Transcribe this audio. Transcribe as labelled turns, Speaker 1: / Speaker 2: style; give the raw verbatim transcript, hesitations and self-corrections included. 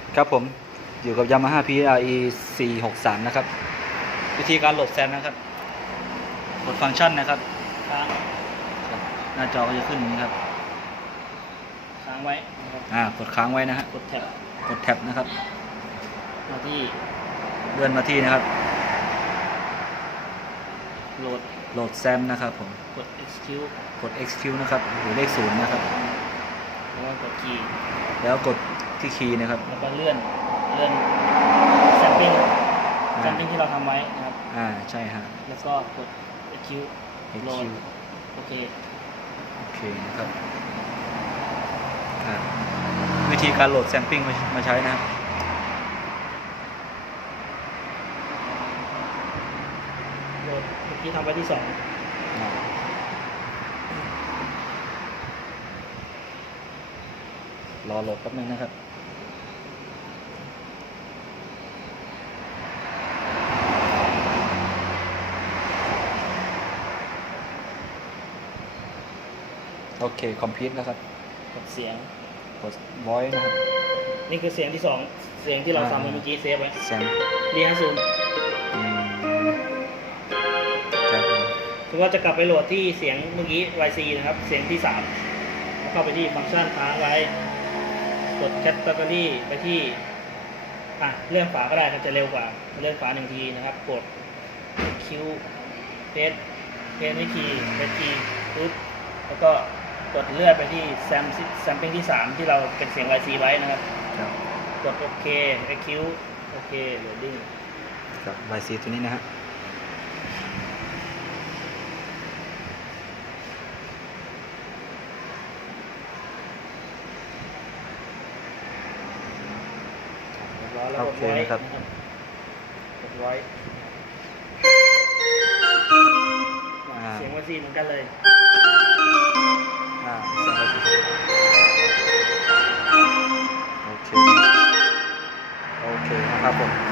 Speaker 1: ครับผมอยู่กับ Yamaha พี อาร์ อี สี่หกสาม นะครับวิธีการโหลดแซมนะครับกดฟังก์ชันนะครับ
Speaker 2: ค้าง
Speaker 1: หน้าจอก็จะขึ้นอย่างนี้ครับ
Speaker 2: ค้างไว้นะครับ
Speaker 1: อ่ากดค้างไว้นะฮะ
Speaker 2: กดแท็บ
Speaker 1: กดแท็บนะครับ
Speaker 2: มาที่
Speaker 1: เลื่อนมาที่นะครับ
Speaker 2: โหลด
Speaker 1: โหลดแซมนะครับผม
Speaker 2: กด execute
Speaker 1: กด execute นะครับหรือเลขศูนย์นะครับ
Speaker 2: แล้วก็กดคีย์
Speaker 1: แล้วกดที่คีย์นะครับ
Speaker 2: แล้วก็เลื่อนเลื่อน sampling sampling ที่เราทำไว้นะครับ
Speaker 1: อ่าใช่ฮะ
Speaker 2: แล้วก็กด execute โหลด
Speaker 1: execute
Speaker 2: โอเค
Speaker 1: โอเคนะครับอ่าวิธีการโหลดแซมปิ้งมาใช้นะครับ
Speaker 2: โหลดเมื่อกี้ทำไว้ที่สอง
Speaker 1: รอโหลดแป๊บนึงนะครับโอเคคอมพิวต์นะครับ
Speaker 2: กดเสียง
Speaker 1: กด voice นะครับ
Speaker 2: นี่คือเสียงที่สองเสียงที่เรา
Speaker 1: อ่า
Speaker 2: ทำไปเมื่อกี้เซฟไว้
Speaker 1: แซม
Speaker 2: ดีฮะซูม
Speaker 1: อืมครับผม
Speaker 2: ถือว่าจะกลับไปโหลดที่เสียงเมื่อกี้ วาย ซี นะครับเสียงที่สามแล้วเข้าไปที่ฟังก์ชันค้างไว้กด category ไปที่อ่ะเลื่อนขวาก็ได้ครับจะเร็วกว่าเลื่อนขวาหนึ่งทีนะครับกดคิวเพจเพจไม่คีย์เพจคีย์ปึ๊บแล้วก็กดเลื่อนไปที่แซมแซมปิ้งที่สามที่เราเป็นเสียง วาย ซี ไว้นะครับ
Speaker 1: ครับ
Speaker 2: กดโอเคไอคิวโอเคโหลดดิ้ง
Speaker 1: ครับ วาย ซี ตัวนี้นะฮะโอเคนะครับ
Speaker 2: กดไว้
Speaker 1: อ่า
Speaker 2: เสียงวาซีเหมือนกันเลย
Speaker 1: อ่าเสียง voice โอเคโอเคนะครับผม